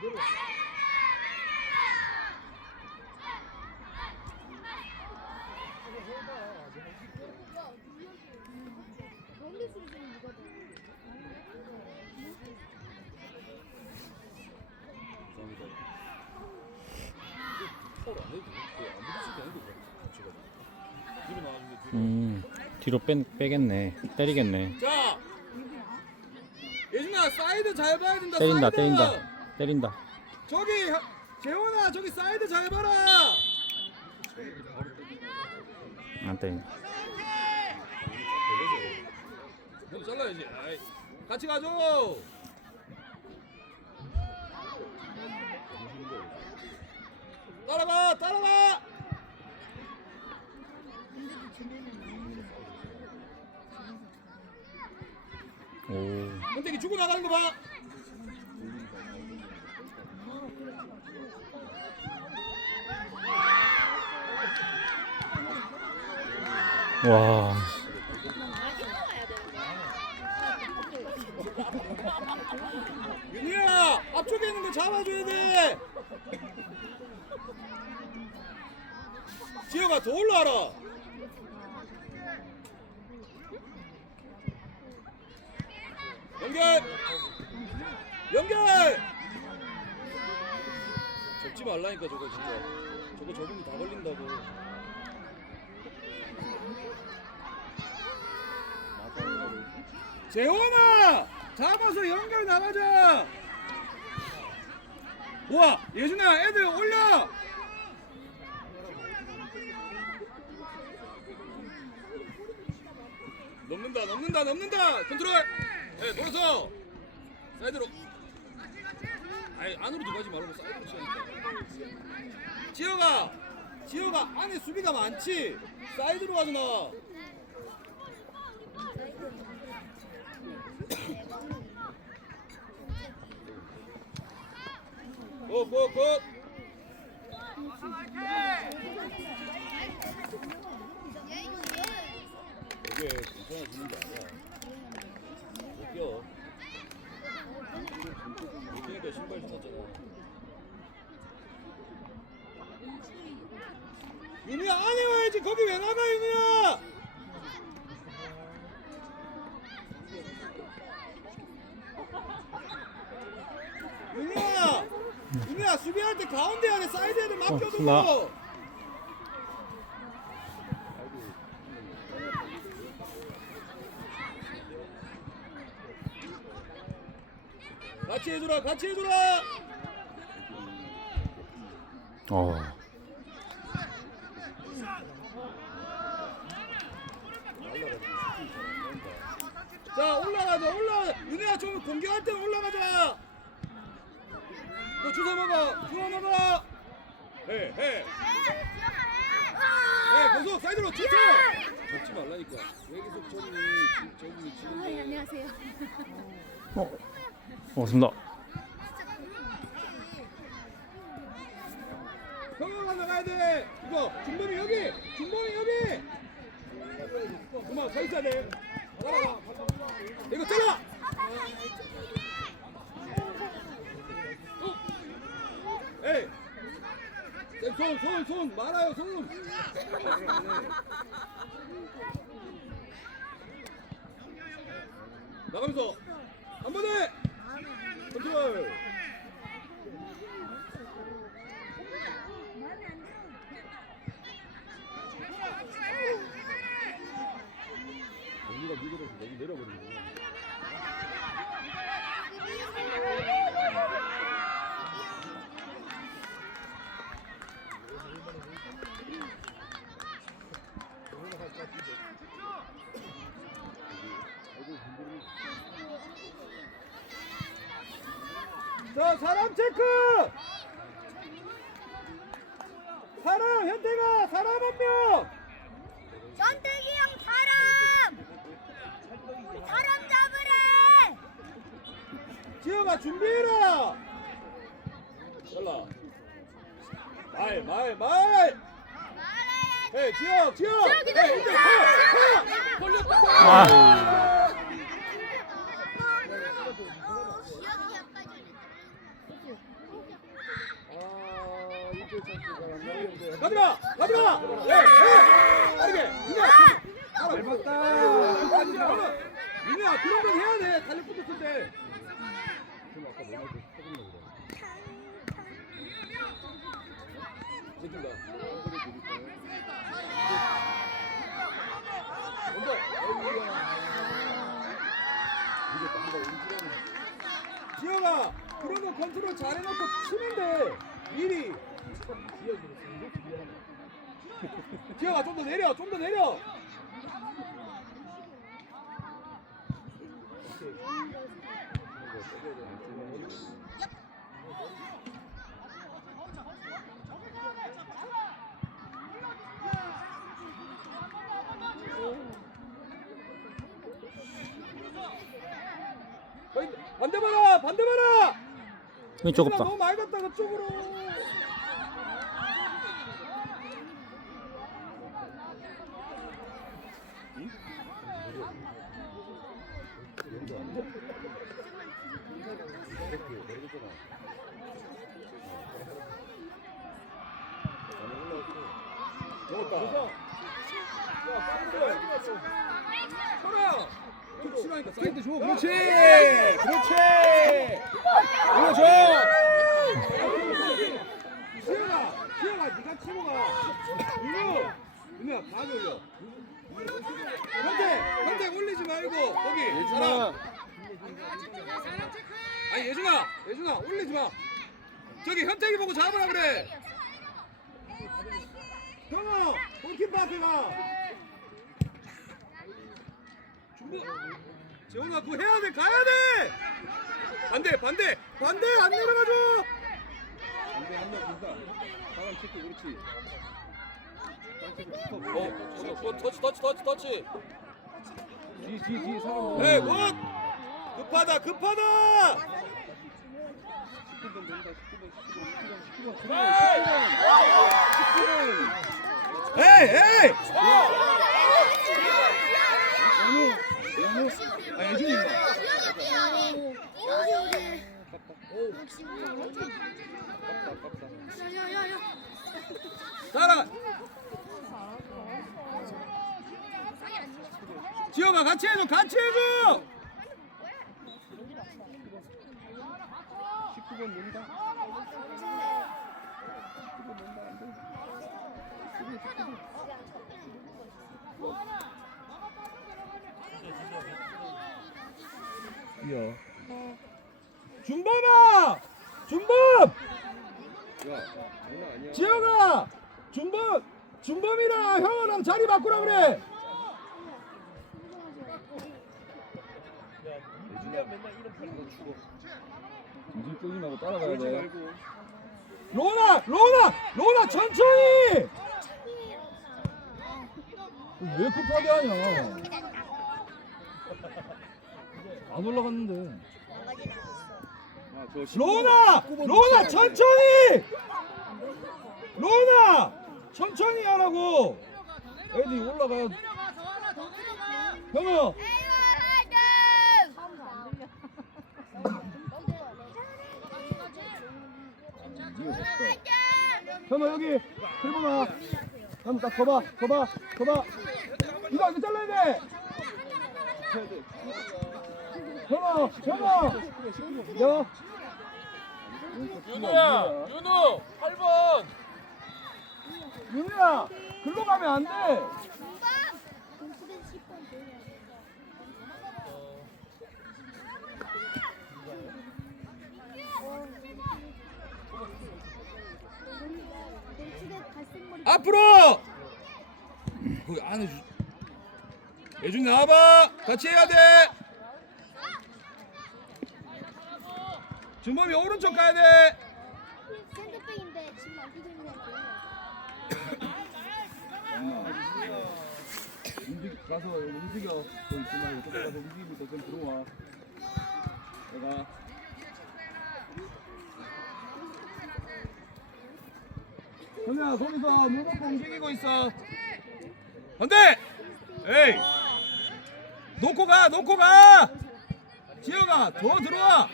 누가. 뒤로. 음 뒤로 뺀, 빼겠네 때리겠네 자, 예준아 사이드 잘 봐야 된다. 때린다 사이드. 때린다 때린다 저기 형- 재원아 저기 사이드 잘 봐라. 안 때린다 형 잘라야지. 아이, 같이 가줘. 따라가, 따라가. 오 현택이 주고 나가는 거 봐. 와 윤희야, 앞쪽에 있는 거 잡아줘야 돼. 지혁아 더 올라와라. 연결. 연결. 접지 말라니까 저거 진짜. 저거 접으면 다 걸린다고. 재원아, 잡아서 연결 나가자. 우와, 예준아, 애들 올려. 넘는다, 넘는다, 넘는다. 컨트롤. 네, 돌아서. 사이드로. 아니 안으로 들어가지 말고 사이드로 치니까. 지혁아, 지혁아 안에 수비가 많지. 사이드로 나 고. 이게 괜찮아지는 게 아니야. 못 윤희야 윤희야 수비할 때 가운데 안에 사이드 애들 맡겨두고. 나- 같이 해주라 같이 해주라. 어. 자 올라가자 올라가자 윤희야 좀 공격할 때는 올라가자 너 주워 먹어. 주워 먹어. 해 해. 해 계속 사이드로 튀어 접지 말라니까. 왜 계속 저분이 지- 아, 지금 예, 안녕하세요. 어. 고맙습니다. 형아가 나가야 돼. 이거 준범이 여기 준범이 여기. 그만 서 있어야 돼. 따라가 이거 잘라 에이. 손 손 손 말아요 손. 나가면서 한 번에! 컨트롤 여기가 미들에서 너무 내려버리네. 자, 사람 체크! 사람, 현태가 사람 한 명! 전태기 형 사람! 사람 잡으래! 지혁아 준비해라. 잘라. 말, 말, 말. 해, 지혁, 지혁. 해, 일단 해, 해. 걸렸다. 아. 기억이 아까 전에. 가지마 가지마 예예! 빠르게! 윤아 잘 봤다. 윤아 그런 건 해야 돼. 달려 붙었을 때. 지영아 그런 거 컨트롤 잘 해놓고 치는데 미리. 지영 아 좀 더 내려 좀 더 내려. 반대 봐라 반대 봐라. 형이 얘들아, 조급다. 너무 많이 갔다 그쪽으로 먹었다. 서라. 툭 치라니까 사이드 줘. 그렇지. 그렇지. 올려줘. 지영아, 지영아, 네가 치고 가. 윤우, 윤우야, 다 올려. 현대, 현대 올리지 말고 거기 사람. 아니 예준아, 예준아 올리지 마. 저기 현택이 보고 잡으라 그래. 형아, 골키퍼한테 가. 재훈아, 그거 해야 돼, 가야 돼. 반대, 반대, 반대, 안 내려가줘. 반대 한명 본다. 사람 체크 그렇지. 어, 어, 터치, 터치, 터치, 터치. 뒤, 뒤, 뒤 사람. 네, 굿. 급하다, 급하다. 에이, 에이. 아, 따라. 지영아 같이 해줘, 같이 해줘. 19번 논다. 이야. 준범아! 준범! 지영아! 준범! 준범이랑 형이랑 자리 바꾸라 그래! 정신 끄지 말고 따라가야 돼. 로나! 로나! 로나 천천히! 왜 급하게 하냐? 안 올라갔는데. 로나! 로나 천천히! 로나! 천천히 하라고! 애들이 올라가야 형아! 현아 여기 일본아 한번 딱 거봐 거봐 거봐 이거 이거 잘라야 돼 현아 현아 야 윤우야, 윤우, 8번. 윤우야 글로 가면 안 돼. 앞으로! 거기 안에 주 예준 나와봐. 같이 해야 돼 준범이 오른쪽 가야 돼. 샌드백인데 지금 안 뛰고 있는 움직 가서 여기 움직여. 또 있지 말고 또 가서 움직이면서 좀 들어와. 내가. 현우야 거기서 무릎 움직이고 있어. 안돼 에이! 놓고 가 놓고 가! 지영아 더 들어와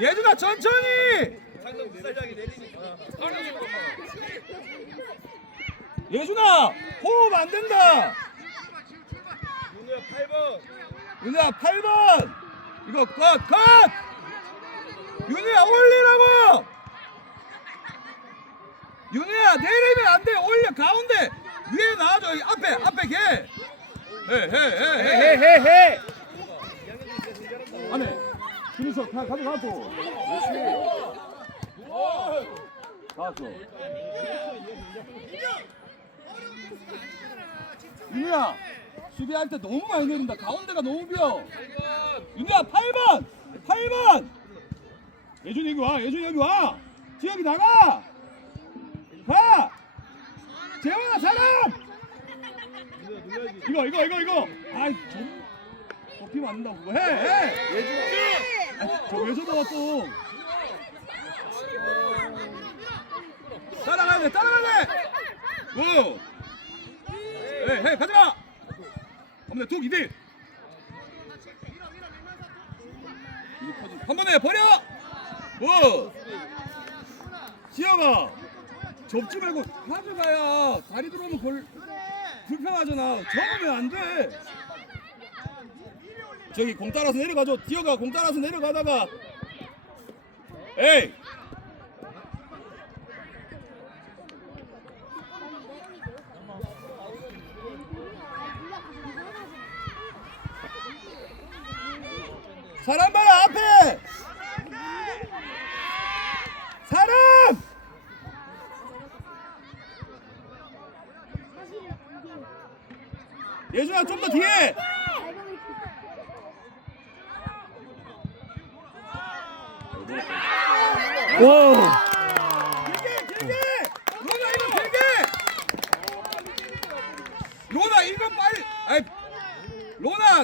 예준아 천천히! 예준아 호흡 안 된다! 윤우야 8번. 윤우야 8번! 이거 컷 컷! 윤우야 올리라고! 윤우야 내리면 안 돼. 올려 가운데. 위에 나와줘 이 앞에 앞에 걔. 헤헤헤헤헤헤 안에 준우서 다 가져가고 나왔어. 윤우야 수비할 때 너무 많이 내린다. 가운데가 너무 비어. 윤우야 8번! 8번! 예준이 여기 와 예준이 여기 와. 지혁이 나가! 가 재원아 사람 이거 이거 이거 이거. 아이 좀 덮이면 안 된다 그거 해 해! 예준이 저왜 또 따라가야 돼 따라가야 돼 오! 해, 해, 가자! 어머나, 툭, 이들! 이거 퍼지. 한 번에 버려! 오! 지혁아! 접지 말고 가져가야 다리 들어오면 걸, 불편하잖아. 접으면 안 돼! 저기 공 따라서 내려가줘. 지혁아, 공 따라서 내려가다가. 에이! 사람 봐라 앞에 사람 예준아 좀 더 뒤에 와. 로나 이거 빨리. 로나.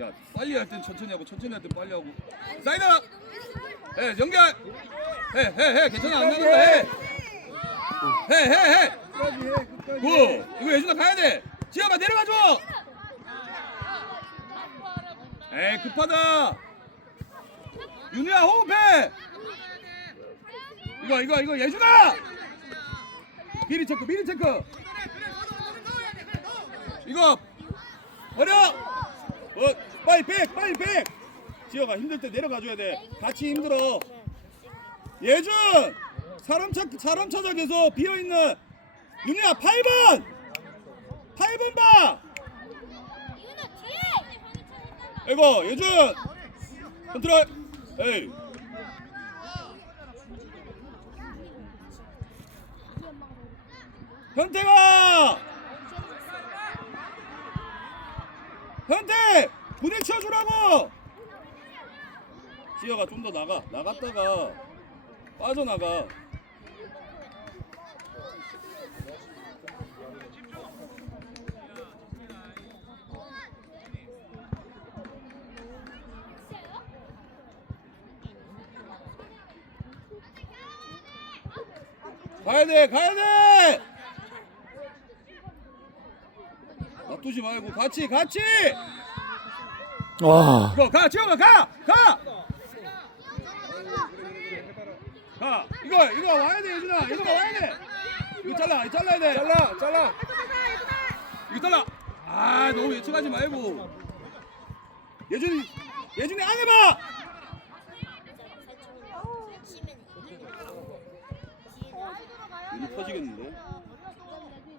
야 빨리 할 땐 천천히 하고 천천히 할 땐 빨리 하고. 사이드 해 연결. 해해해. 괜찮아. 안 나는데 해해해 구. 이거 예준아 가야 돼. 지아가 내려가줘. 에이 급하다 윤우야 호흡해. 이거 이거 이거 예준아! 미리 체크 미리 체크. 이거 버려! 어 빨리 백 빨리 백. 지혁아 힘들 때 내려가줘야 돼. 같이 힘들어. 예준! 사람 찾 사람 찾아 계속 비어 있는. 윤우야 8번! 8번 봐! 이거 예준! 컨트롤 에이. 현태가! 현태! 부딪혀 주라고! 지혁아 좀더 나가. 나갔다가 빠져나가 가야 돼 가야 돼 놔두지 말고 같이 같이 와. 이거 가 지혁아 가! 가! 가! 이거 이거 와야 돼 예준아 예준아 와야 돼 이거 잘라 이거 잘라야 돼 잘라 잘라. 이거 잘라 아 너무 예측하지 말고 예준이 예준이 안 해봐 이 터지겠는데?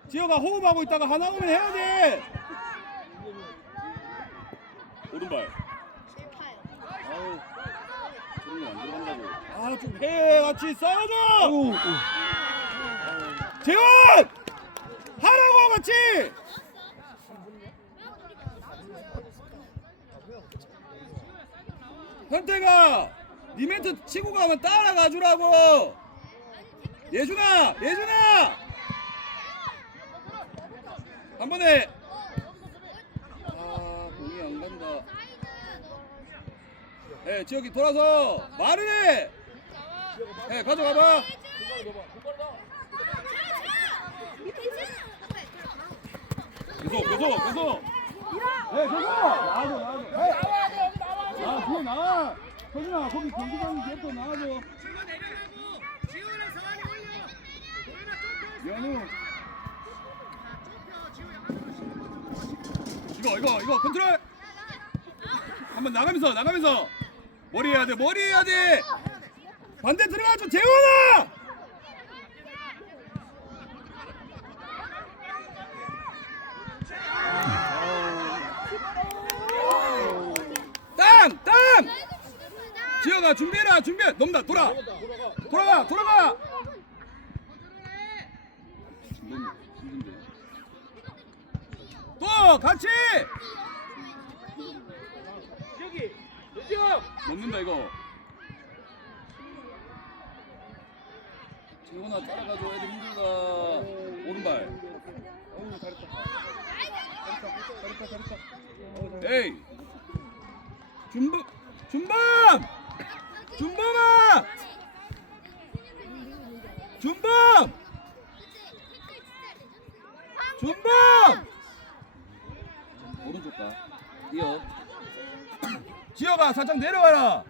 지혁아 호흡하고 있다가 하나 오면 해야 돼. 오른발. 아우 저런 거안 들어간다고. 아 좀 해 같이 싸워줘! 재원 하라고 같이! 현태가 니 멘트 치고 가면 따라가 주라고 예준아! 예준아! 한 번에! 아 공이 안 간다. 예 지혁이 돌아서 말을 해! 예, 가져가봐. 계속 계속 계속. 예 계속! 나와줘 나와줘. 예. 아 뒤에 나와. 서준아 거기 경기장 뒤에 나와줘 연우 이거 이거 이거 컨트롤! 한번 나가면서 나가면서! 머리 해야 돼 머리 해야 돼! 반대 들어가줘 재원아! 땅! 땅! 지혁아 준비해라 준비해! 넘다 돌아! 돌아가 돌아가 또 같이! 여기 여기요 먹는다 이거. 재원아 따라가줘 애들 힘들다. 오른발. 어우 잘했다 잘했다 잘했다 에이. 준범 준범! 준범아! 준범! 준범 뛰어. 지혁아 살짝 내려와라.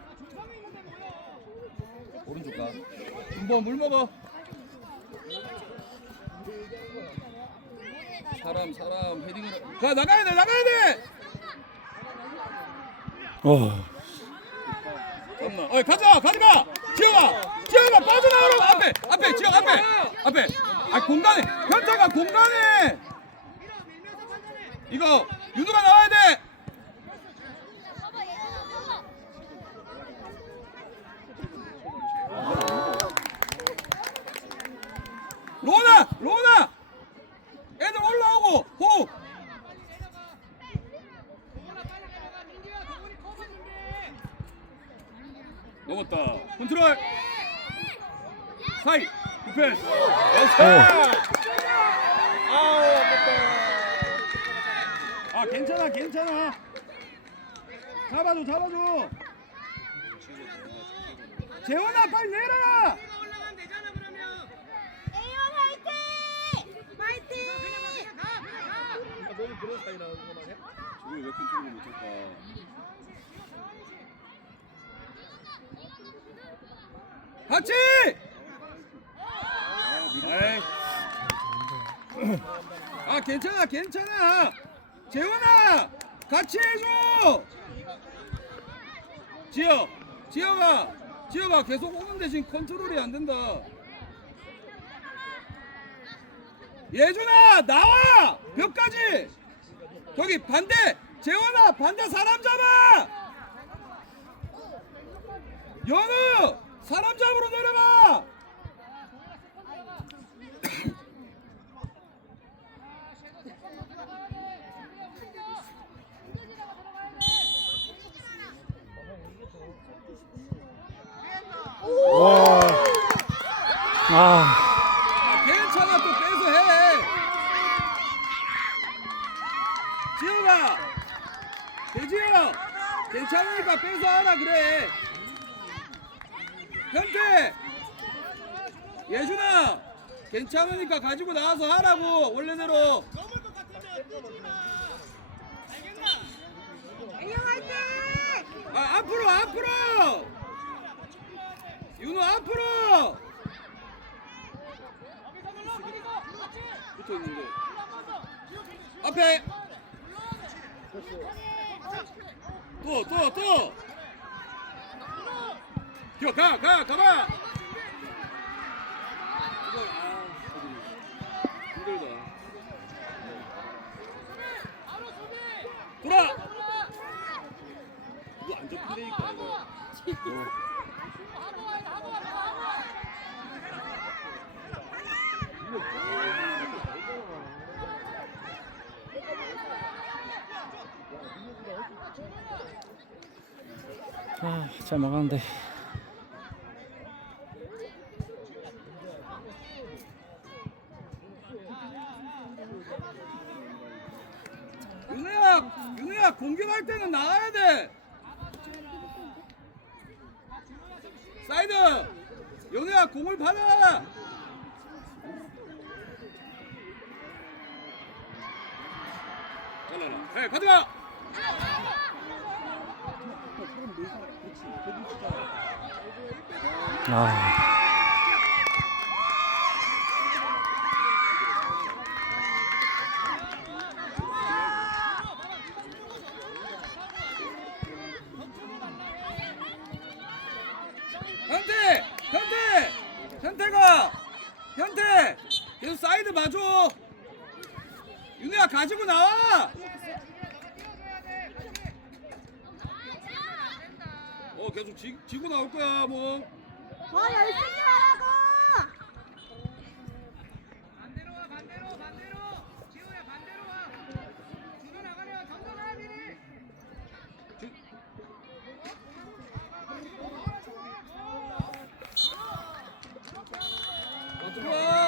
오른쪽 가 준범 물 먹어. 사람 사람 헤딩을 가 나가야 돼 나가야 돼! 어. 잠깐만. 어이 가자 가져가! 지혁아 지혁아 빠져나오라고! 앞에 앞에 지혁 앞에! 앞에. 아 공간에. 현태가 공간에. 이거 윤우가 나와야 돼 로나 로나 애들 올라오고 호흡 넘었다. 컨트롤. 사이. 디펜스. 아우 아깝다. 아 괜찮아 괜찮아. 잡아줘 잡아줘. 재원아 빨리 내려라. 아, 너무 그런 사이 나오는 거 말이야? 저게 왜 컨트롤을 못할까 같이. 아 괜찮아 괜찮아. 재원아 같이 해줘. 지혁 지혁아 지혁아 계속 오는 대신 컨트롤이 안 된다. 예준아 나와! 벽까지! 거기 반대! 재원아 반대 사람 잡아! 연우 사람 잡으러 내려가! 아. 아, 괜찮아 또 빼서 해. 지우가 대지우 괜찮으니까 빼서 하라 그래 현태! 예준아! 괜찮으니까 가지고 나와서 하라고 원래대로. 아 앞으로 앞으로! 윤호 앞으로! 붙어 있는데. 앞에! 또또 또 뛰어 가봐! 이거 아! 힘들다 돌아 이거 안 이거. 아, 잘 막았는데. 윤우 공격할 때는 나와야 돼. 사이드! 윤우야 공을 받아! 잘라라. 해 가져가 아. 현태! 현태! 현태가! 현태! 계속 사이드 봐줘! 윤우야 가지고 나와! 어 계속 지, 지고 나올 거야 뭐더 열심히 하라고.